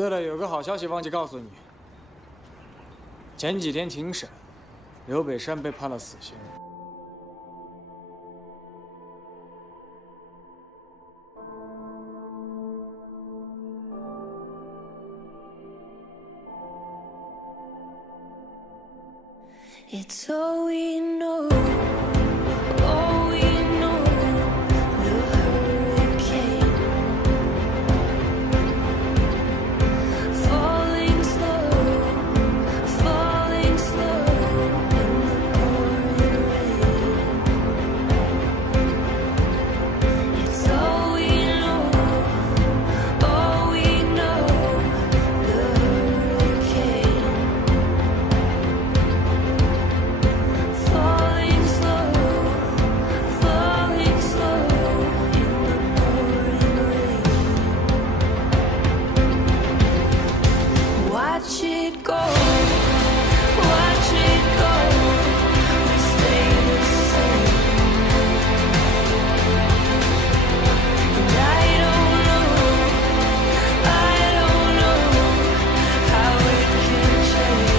对了，有个好消息忘记告诉你，前几天庭审，刘北山被判了死刑。It's all we know, all we know, the hurricane falling slow in the pouring rain. It's all we know, the hurricane falling slow in the pouring rain. Watch it go, we stay the same. And I don't know how it can change.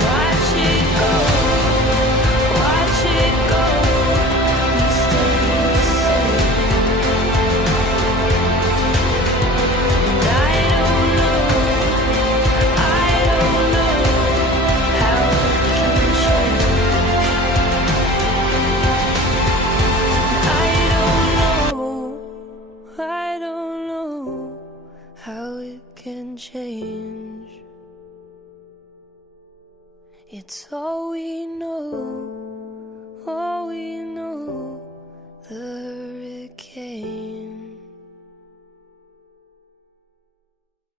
Watch it go, we stay the same. And I don't know how it can change. I don't know how it can change. It's all we know, the hurricane.